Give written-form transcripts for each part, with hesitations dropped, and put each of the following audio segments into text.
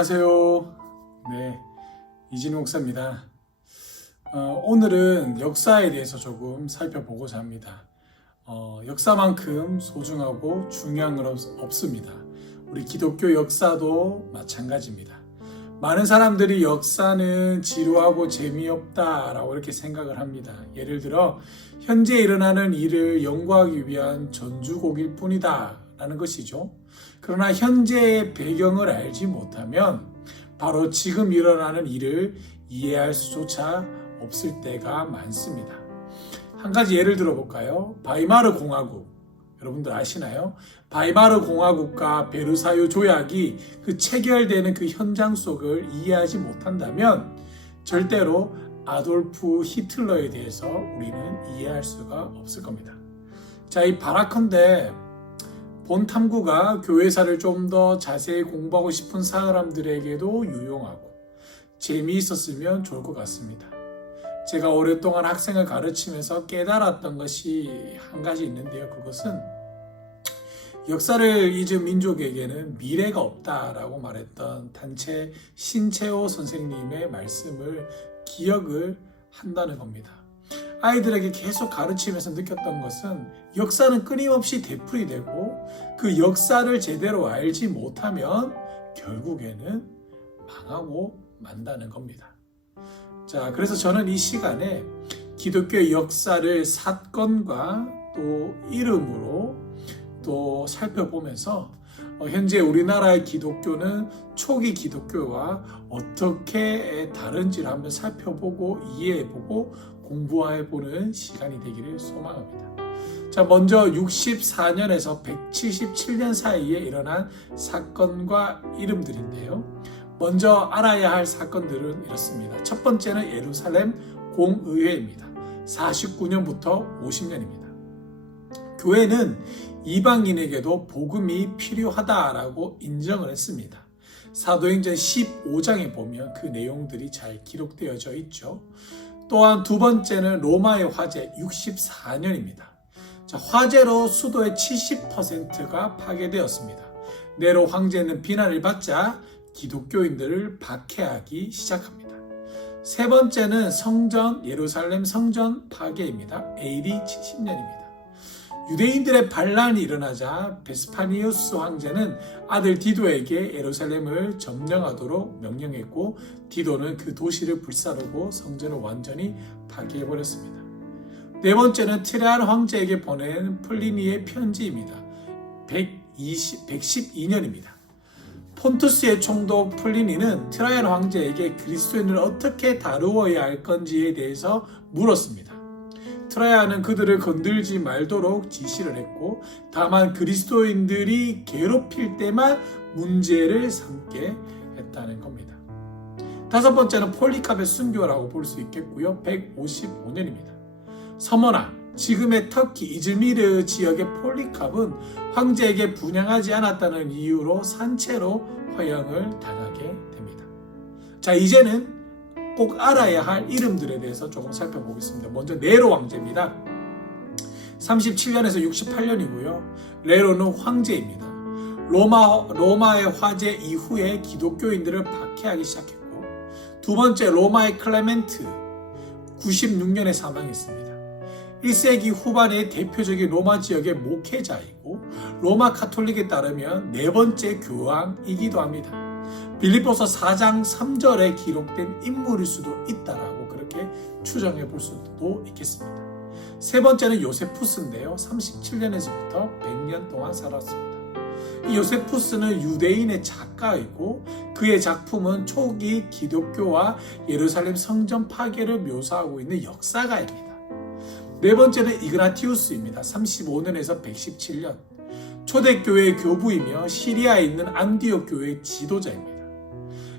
안녕하세요. 네, 이진우 목사입니다. 오늘은 역사에 대해서 조금 살펴보고자 합니다. 역사만큼 소중하고 중요한 건 없습니다. 우리 기독교 역사도 마찬가지입니다. 많은 사람들이 역사는 지루하고 재미없다라고 이렇게 생각을 합니다. 예를 들어 현재 일어나는 일을 연구하기 위한 전주곡일 뿐이다 라는 것이죠. 그러나 현재의 배경을 알지 못하면 바로 지금 일어나는 일을 이해할 수조차 없을 때가 많습니다. 한 가지 예를 들어볼까요? 바이마르 공화국, 여러분들 아시나요? 바이마르 공화국과 베르사유 조약이 그 체결되는 그 현장 속을 이해하지 못한다면 절대로 아돌프 히틀러에 대해서 우리는 이해할 수가 없을 겁니다. 자, 이 바라컨대 본 탐구가 교회사를 좀 더 자세히 공부하고 싶은 사람들에게도 유용하고 재미있었으면 좋을 것 같습니다. 제가 오랫동안 학생을 가르치면서 깨달았던 것이 한 가지 있는데요. 그것은 역사를 잊은 민족에게는 미래가 없다라고 말했던 단체 신채호 선생님의 말씀을 기억을 한다는 겁니다. 아이들에게 계속 가르치면서 느꼈던 것은 역사는 끊임없이 되풀이되고 그 역사를 제대로 알지 못하면 결국에는 망하고 만다는 겁니다. 자, 그래서 저는 이 시간에 기독교의 역사를 사건과 또 이름으로 또 살펴보면서 현재 우리나라의 기독교는 초기 기독교와 어떻게 다른지를 한번 살펴보고 이해해보고 공부해보는 시간이 되기를 소망합니다. 자, 먼저 64년에서 177년 사이에 일어난 사건과 이름들인데요. 먼저 알아야 할 사건들은 이렇습니다. 첫 번째는 예루살렘 공의회입니다. 49년부터 50년입니다. 교회는 이방인에게도 복음이 필요하다라고 인정을 했습니다. 사도행전 15장에 보면 그 내용들이 잘 기록되어져 있죠. 또한 두 번째는 로마의 화재 64년입니다. 자, 화재로 수도의 70%가 파괴되었습니다. 네로 황제는 비난을 받자 기독교인들을 박해하기 시작합니다. 세 번째는 예루살렘 성전 파괴입니다. AD 70년입니다. 유대인들의 반란이 일어나자 베스파니우스 황제는 아들 디도에게 예루살렘을 점령하도록 명령했고 디도는 그 도시를 불사르고 성전을 완전히 파괴해버렸습니다. 네 번째는 트레안 황제에게 보낸 플리니의 편지입니다. 112년입니다. 폰투스의 총독 플리니는 트라이안 황제에게 그리스도인을 어떻게 다루어야 할 건지에 대해서 물었습니다. 트라이안은 그들을 건들지 말도록 지시를 했고 다만 그리스도인들이 괴롭힐 때만 문제를 삼게 했다는 겁니다. 다섯 번째는 폴리캅의 순교라고 볼 수 있겠고요. 155년입니다. 서머나, 지금의 터키 이즈미르 지역의 폴리캅은 황제에게 분양하지 않았다는 이유로 산채로 화형을 당하게 됩니다. 자, 이제는 꼭 알아야 할 이름들에 대해서 조금 살펴보겠습니다. 먼저 네로 황제입니다. 37년에서 68년이고요. 네로는 황제입니다. 로마의 화재 이후에 기독교인들을 박해하기 시작했고, 두 번째 로마의 클레멘트 96년에 사망했습니다. 1세기 후반의 대표적인 로마 지역의 목회자이고 로마 카톨릭에 따르면 네 번째 교황이기도 합니다. 빌립보서 4장 3절에 기록된 인물일 수도 있다라고 그렇게 추정해 볼 수도 있겠습니다. 세 번째는 요세푸스인데요. 37년에서부터 100년 동안 살았습니다. 이 요세푸스는 유대인의 작가이고 그의 작품은 초기 기독교와 예루살렘 성전 파괴를 묘사하고 있는 역사가입니다. 네 번째는 이그나티우스입니다. 35년에서 117년. 초대교회의 교부이며 시리아에 있는 안디옥 교회의 지도자입니다.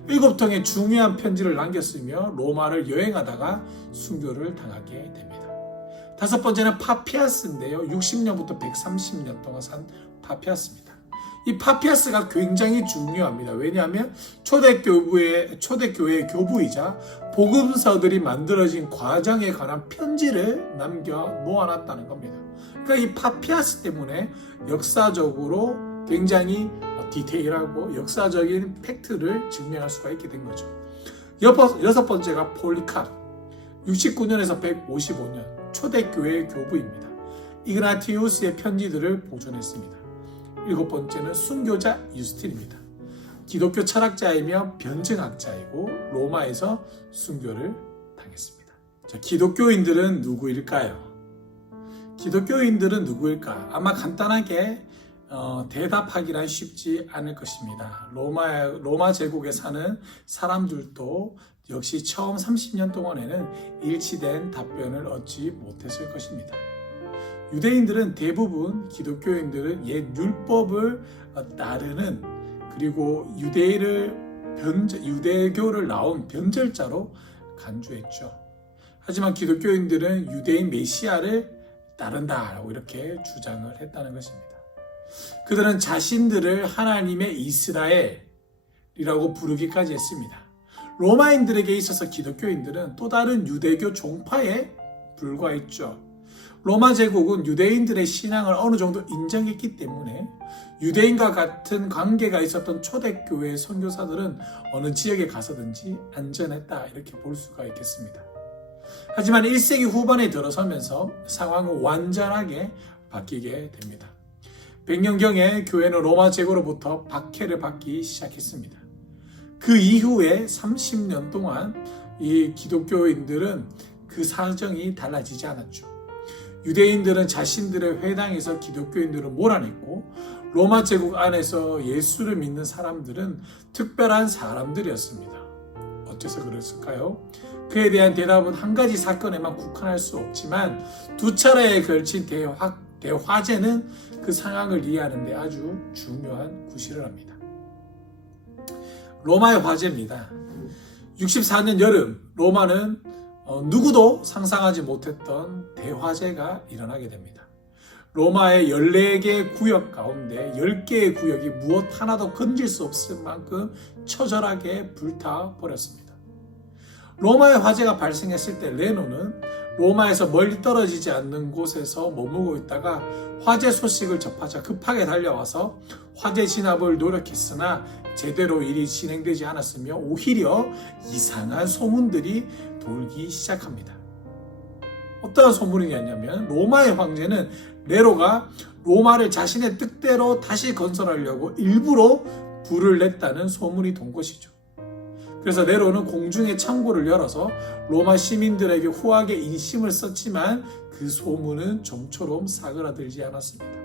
7통의 중요한 편지를 남겼으며 로마를 여행하다가 순교를 당하게 됩니다. 다섯 번째는 파피아스인데요. 60년부터 130년 동안 산 파피아스입니다. 이 파피아스가 굉장히 중요합니다. 왜냐하면 초대교회의 교부이자 복음서들이 만들어진 과정에 관한 편지를 남겨 놓아놨다는 겁니다. 그러니까 이 파피아스 때문에 역사적으로 굉장히 디테일하고 역사적인 팩트를 증명할 수가 있게 된 거죠. 여섯 번째가 폴리캅, 69년에서 155년 초대교회 교부입니다. 이그나티우스의 편지들을 보존했습니다. 일곱 번째는 순교자 유스틴입니다. 기독교 철학자이며 변증학자이고 로마에서 순교를 당했습니다. 자, 기독교인들은 누구일까요? 기독교인들은 누구일까? 아마 간단하게 대답하기란 쉽지 않을 것입니다. 로마 제국에 사는 사람들도 역시 처음 30년 동안에는 일치된 답변을 얻지 못했을 것입니다. 유대인들은 대부분 기독교인들은 옛 율법을 따르는 그리고 유대교를 나온 변절자로 간주했죠. 하지만 기독교인들은 유대인 메시아를 따른다라고 이렇게 주장을 했다는 것입니다. 그들은 자신들을 하나님의 이스라엘이라고 부르기까지 했습니다. 로마인들에게 있어서 기독교인들은 또 다른 유대교 종파에 불과했죠. 로마 제국은 유대인들의 신앙을 어느 정도 인정했기 때문에 유대인과 같은 관계가 있었던 초대교회 선교사들은 어느 지역에 가서든지 안전했다 이렇게 볼 수가 있겠습니다. 하지만 1세기 후반에 들어서면서 상황은 완전하게 바뀌게 됩니다. 100년경에 교회는 로마 제국으로부터 박해를 받기 시작했습니다. 그 이후에 30년 동안 이 기독교인들은 그 사정이 달라지지 않았죠. 유대인들은 자신들의 회당에서 기독교인들을 몰아냈고 로마 제국 안에서 예수를 믿는 사람들은 특별한 사람들이었습니다. 어째서 그랬을까요? 그에 대한 대답은 한 가지 사건에만 국한할 수 없지만 두 차례에 걸친 대화제는 그 상황을 이해하는 데 아주 중요한 구실을 합니다. 로마의 화제입니다. 64년 여름 로마는 누구도 상상하지 못했던 대화재가 일어나게 됩니다. 로마의 14개 구역 가운데 10개의 구역이 무엇 하나도 건질 수 없을 만큼 처절하게 불타버렸습니다. 로마의 화재가 발생했을 때 레노는 로마에서 멀리 떨어지지 않는 곳에서 머무고 있다가 화재 소식을 접하자 급하게 달려와서 화재 진압을 노력했으나 제대로 일이 진행되지 않았으며 오히려 이상한 소문들이 돌기 시작합니다. 어떠한 소문이었냐면 로마의 황제는 네로가 로마를 자신의 뜻대로 다시 건설하려고 일부러 불을 냈다는 소문이 돈 것이죠. 그래서 네로는 공중에 창고를 열어서 로마 시민들에게 후하게 인심을 썼지만 그 소문은 좀처럼 사그라들지 않았습니다.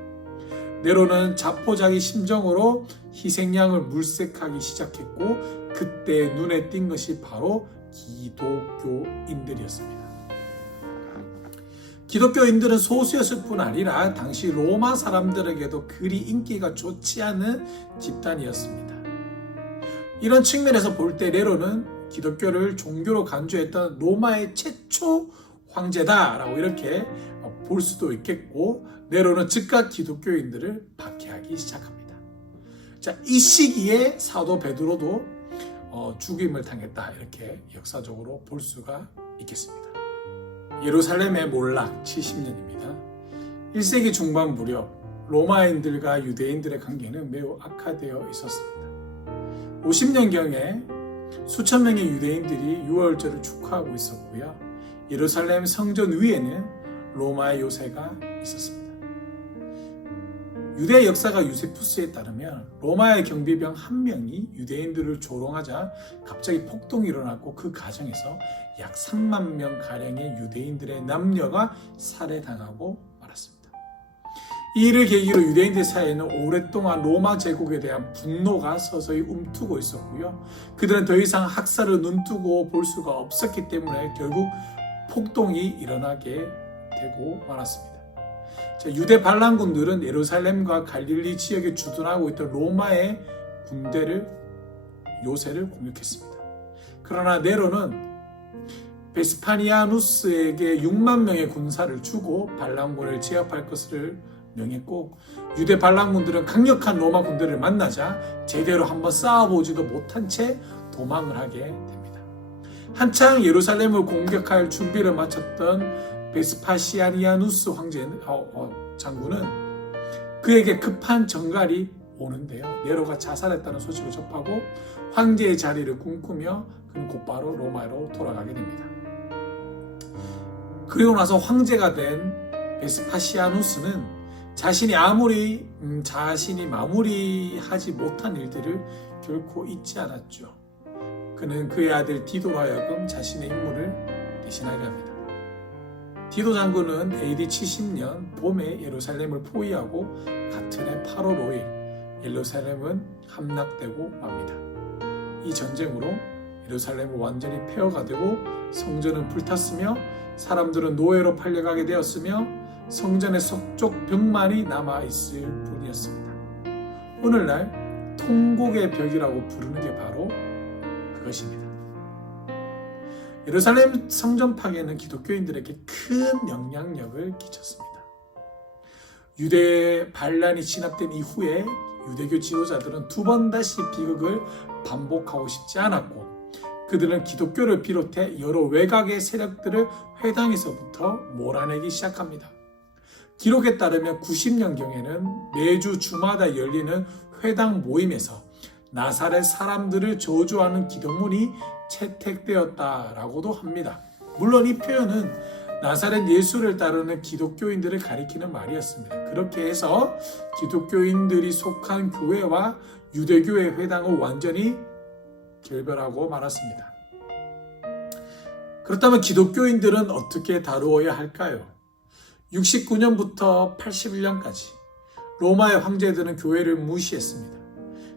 네로는 자포자기 심정으로 희생양을 물색하기 시작했고 그때 눈에 띈 것이 바로 기독교인들이었습니다. 기독교인들은 소수였을 뿐 아니라 당시 로마 사람들에게도 그리 인기가 좋지 않은 집단이었습니다. 이런 측면에서 볼 때 네로는 기독교를 종교로 간주했던 로마의 최초 황제다라고 이렇게 볼 수도 있겠고 네로는 즉각 기독교인들을 박해하기 시작합니다. 자, 이 시기에 사도 베드로도 죽임을 당했다 이렇게 역사적으로 볼 수가 있겠습니다. 예루살렘의 몰락 70년입니다. 1세기 중반 무렵 로마인들과 유대인들의 관계는 매우 악화되어 있었습니다. 50년경에 수천 명의 유대인들이 유월절을 축하하고 있었고요. 예루살렘 성전 위에는 로마의 요새가 있었습니다. 유대 역사가 유세푸스에 따르면 로마의 경비병 한 명이 유대인들을 조롱하자 갑자기 폭동이 일어났고 그 과정에서 약 3만 명 가량의 유대인들의 남녀가 살해당하고 말았습니다. 이 일을 계기로 유대인들 사이에는 오랫동안 로마 제국에 대한 분노가 서서히 움트고 있었고요. 그들은 더 이상 학살을 눈뜨고 볼 수가 없었기 때문에 결국 폭동이 일어나게 되고 말았습니다. 자, 유대 반란군들은 예루살렘과 갈릴리 지역에 주둔하고 있던 로마의 요새를 공격했습니다. 그러나 네로는 베스파니아누스에게 6만 명의 군사를 주고 반란군을 제압할 것을 명했고 유대 반란군들은 강력한 로마 군대를 만나자 제대로 한번 싸워보지도 못한 채 도망을 하게 됩니다. 한창 예루살렘을 공격할 준비를 마쳤던 베스파시아니아누스 장군은 그에게 급한 전갈이 오는데요. 네로가 자살했다는 소식을 접하고 황제의 자리를 꿈꾸며 그는 곧바로 로마로 돌아가게 됩니다. 그리고 나서 황제가 된 베스파시아누스는 자신이 마무리하지 못한 일들을 결코 잊지 않았죠. 그는 그의 아들 디도로 하여금 자신의 임무를 대신하게 합니다. 디도 장군은 AD 70년 봄에 예루살렘을 포위하고 같은 해 8월 5일 예루살렘은 함락되고 맙니다. 이 전쟁으로 예루살렘은 완전히 폐허가 되고 성전은 불탔으며 사람들은 노예로 팔려가게 되었으며 성전의 석족 벽만이 남아있을 뿐이었습니다. 오늘날 통곡의 벽이라고 부르는 게 바로 그것입니다. 예루살렘 성전 파괴는 기독교인들에게 큰 영향력을 끼쳤습니다. 유대 반란이 진압된 이후에 유대교 지도자들은 두 번 다시 비극을 반복하고 싶지 않았고 그들은 기독교를 비롯해 여러 외곽의 세력들을 회당에서부터 몰아내기 시작합니다. 기록에 따르면 90년경에는 매주 주마다 열리는 회당 모임에서 나사렛 사람들을 저주하는 기도문이 채택되었다라고도 합니다. 물론 이 표현은 나사렛 예수를 따르는 기독교인들을 가리키는 말이었습니다. 그렇게 해서 기독교인들이 속한 교회와 유대교의 회당을 완전히 결별하고 말았습니다. 그렇다면 기독교인들은 어떻게 다루어야 할까요? 69년부터 81년까지 로마의 황제들은 교회를 무시했습니다.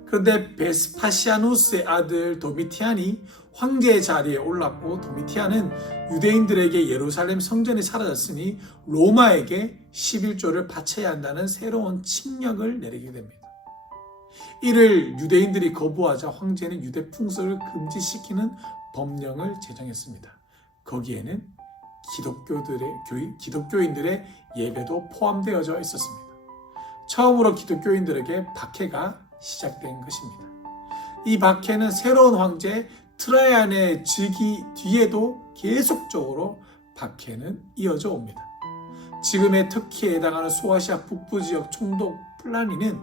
그런데 베스파시아누스의 아들 도미티안이 황제의 자리에 올랐고 도미티안은 유대인들에게 예루살렘 성전이 사라졌으니 로마에게 11조를 바쳐야 한다는 새로운 칙령을 내리게 됩니다. 이를 유대인들이 거부하자 황제는 유대 풍속을 금지시키는 법령을 제정했습니다. 거기에는 기독교인들의 예배도 포함되어져 있었습니다. 처음으로 기독교인들에게 박해가 시작된 것입니다. 이 박해는 새로운 황제 트라이안의 즉위 뒤에도 계속적으로 박해는 이어져 옵니다. 지금의 터키에 해당하는 소아시아 북부 지역 총독 플라니는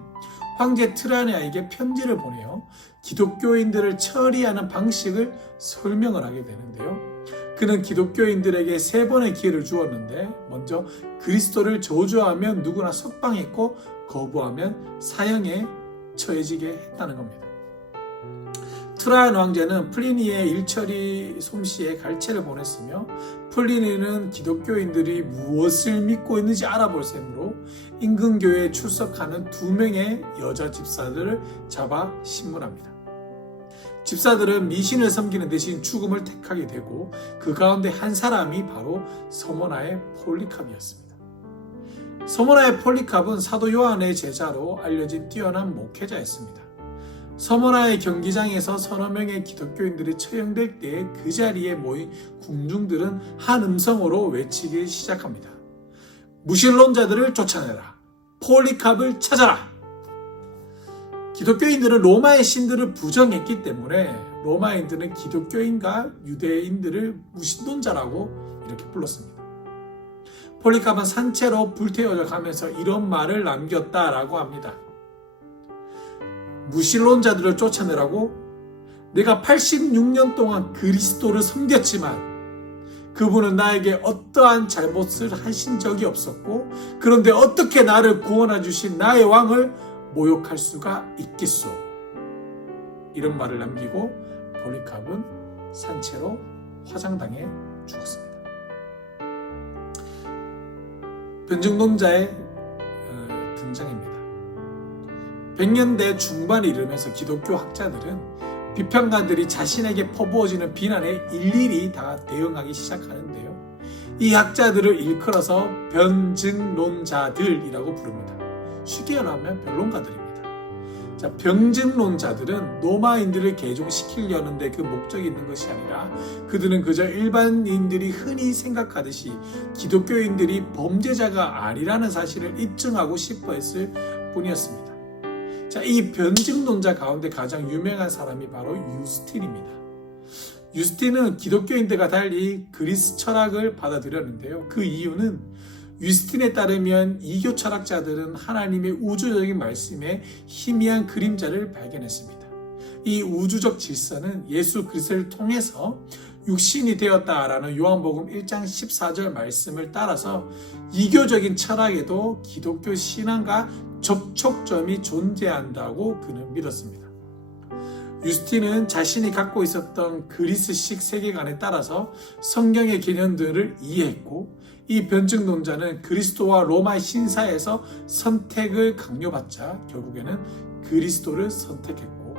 황제 트라이안에게 편지를 보내어 기독교인들을 처리하는 방식을 설명을 하게 되는데요. 그는 기독교인들에게 3번의 기회를 주었는데 먼저 그리스도를 저주하면 누구나 석방했고 거부하면 사형에 처해지게 했다는 겁니다. 트라이안 황제는 플리니의 일처리 솜씨에 갈채를 보냈으며 플리니는 기독교인들이 무엇을 믿고 있는지 알아볼 셈으로 인근 교회에 출석하는 2명의 여자 집사들을 잡아 신문합니다. 집사들은 미신을 섬기는 대신 죽음을 택하게 되고 그 가운데 한 사람이 바로 서모나의 폴리캅이었습니다. 서모나의 폴리캅은 사도 요한의 제자로 알려진 뛰어난 목회자였습니다. 서모나의 경기장에서 서너 명의 기독교인들이 처형될 때에 그 자리에 모인 군중들은 한 음성으로 외치기 시작합니다. 무신론자들을 쫓아내라. 폴리캅을 찾아라. 기독교인들은 로마의 신들을 부정했기 때문에 로마인들은 기독교인과 유대인들을 무신론자라고 이렇게 불렀습니다. 폴리캅은 산채로 불태워져 가면서 이런 말을 남겼다라고 합니다. 무신론자들을 쫓아내라고? 내가 86년 동안 그리스도를 섬겼지만 그분은 나에게 어떠한 잘못을 하신 적이 없었고 그런데 어떻게 나를 구원해 주신 나의 왕을 모욕할 수가 있겠소? 이런 말을 남기고 폴리캅은 산채로 화장당해 죽었습니다. 변증론자의 등장입니다. 100년대 중반에 이르면서 기독교 학자들은 비평가들이 자신에게 퍼부어지는 비난에 일일이 다 대응하기 시작하는데요. 이 학자들을 일컬어서 변증론자들이라고 부릅니다. 쉽게 말하면 변론가들입니다. 자, 변증론자들은 로마인들을 개종시키려는 데 그 목적이 있는 것이 아니라 그들은 그저 일반인들이 흔히 생각하듯이 기독교인들이 범죄자가 아니라는 사실을 입증하고 싶어 했을 뿐이었습니다. 자, 이 변증론자 가운데 가장 유명한 사람이 바로 유스틴입니다. 유스틴은 기독교인들과 달리 그리스 철학을 받아들였는데요. 그 이유는 유스틴에 따르면 이교 철학자들은 하나님의 우주적인 말씀에 희미한 그림자를 발견했습니다. 이 우주적 질서는 예수 그리스도를 통해서 육신이 되었다라는 요한복음 1장 14절 말씀을 따라서 이교적인 철학에도 기독교 신앙과 접촉점이 존재한다고 그는 믿었습니다. 유스틴은 자신이 갖고 있었던 그리스식 세계관에 따라서 성경의 개념들을 이해했고, 이 변증론자는 그리스도와 로마 신사에서 선택을 강요받자 결국에는 그리스도를 선택했고,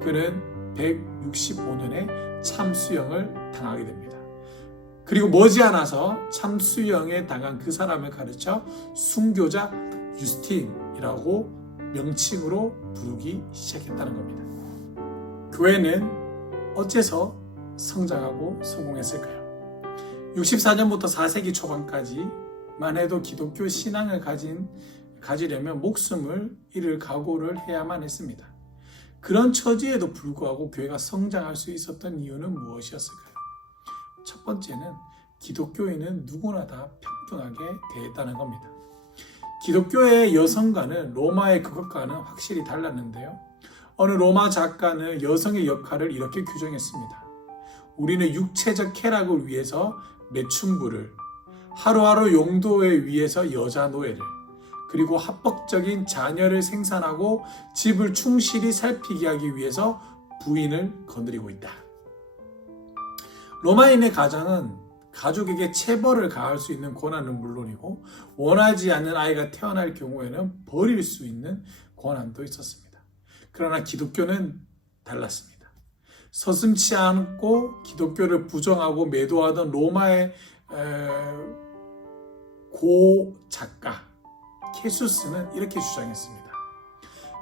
그는 165년에 참수형을 당하게 됩니다. 그리고 머지않아서 참수형에 당한 그 사람을 가르쳐 순교자 유스틴이라고 명칭으로 부르기 시작했다는 겁니다. 교회는 어째서 성장하고 성공했을까요? 64년부터 4세기 초반까지만 해도 기독교 신앙을 가지려면 목숨을 잃을 각오를 해야만 했습니다. 그런 처지에도 불구하고 교회가 성장할 수 있었던 이유는 무엇이었을까요? 첫 번째는 기독교인은 누구나 다 평등하게 대했다는 겁니다. 기독교의 여성과는 로마의 그것과는 확실히 달랐는데요. 어느 로마 작가는 여성의 역할을 이렇게 규정했습니다. 우리는 육체적 쾌락을 위해서 매춘부를, 하루하루 용도에 위해서 여자 노예를, 그리고 합법적인 자녀를 생산하고 집을 충실히 살피게 하기 위해서 부인을 거느리고 있다. 로마인의 가장은 가족에게 체벌을 가할 수 있는 권한은 물론이고, 원하지 않는 아이가 태어날 경우에는 버릴 수 있는 권한도 있었습니다. 그러나 기독교는 달랐습니다. 서슴지 않고 기독교를 부정하고 매도하던 로마의 고 작가 케수스는 이렇게 주장했습니다.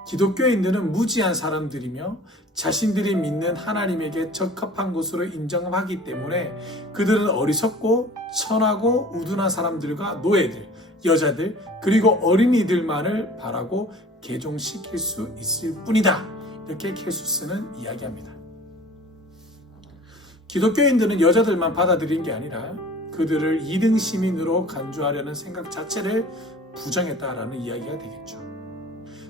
기독교인들은 무지한 사람들이며 자신들이 믿는 하나님에게 적합한 것으로 인정하기 때문에 그들은 어리석고 천하고 우둔한 사람들과 노예들, 여자들, 그리고 어린이들만을 바라고 개종시킬 수 있을 뿐이다. 이렇게 케수스는 이야기합니다. 기독교인들은 여자들만 받아들인 게 아니라 그들을 2등 시민으로 간주하려는 생각 자체를 부정했다라는 이야기가 되겠죠.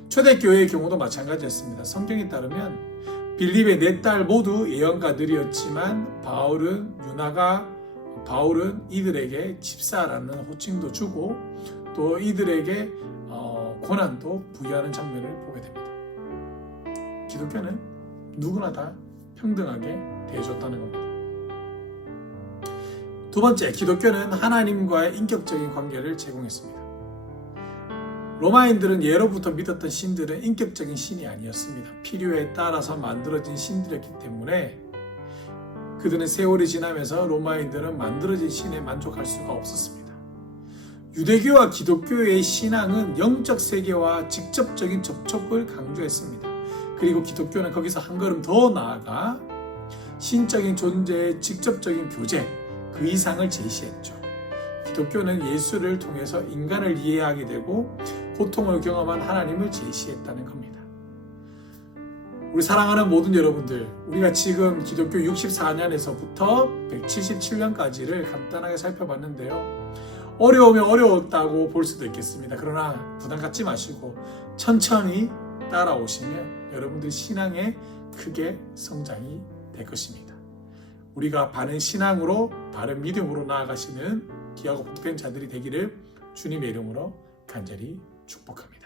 초대교회의 경우도 마찬가지였습니다. 성경에 따르면 빌립의 4딸 모두 예언가들이었지만 바울은 이들에게 집사라는 호칭도 주고 또 이들에게 고난도 부여하는 장면을 보게 됩니다. 기독교는 누구나 다 평등하게 대해줬다는 겁니다. 두 번째, 기독교는 하나님과의 인격적인 관계를 제공했습니다. 로마인들은 예로부터 믿었던 신들은 인격적인 신이 아니었습니다. 필요에 따라서 만들어진 신들이었기 때문에 그들은 세월이 지나면서 로마인들은 만들어진 신에 만족할 수가 없었습니다. 유대교와 기독교의 신앙은 영적 세계와 직접적인 접촉을 강조했습니다. 그리고 기독교는 거기서 한 걸음 더 나아가 신적인 존재의 직접적인 교제, 그 이상을 제시했죠. 기독교는 예수를 통해서 인간을 이해하게 되고 고통을 경험한 하나님을 제시했다는 겁니다. 우리 사랑하는 모든 여러분들, 우리가 지금 기독교 64년에서부터 177년까지를 간단하게 살펴봤는데요. 어려우면 어려웠다고 볼 수도 있겠습니다. 그러나 부담 갖지 마시고 천천히 따라오시면 여러분들 신앙에 크게 성장이 될 것입니다. 우리가 바른 신앙으로 바른 믿음으로 나아가시는 귀하고 복된 자들이 되기를 주님의 이름으로 간절히 축복합니다.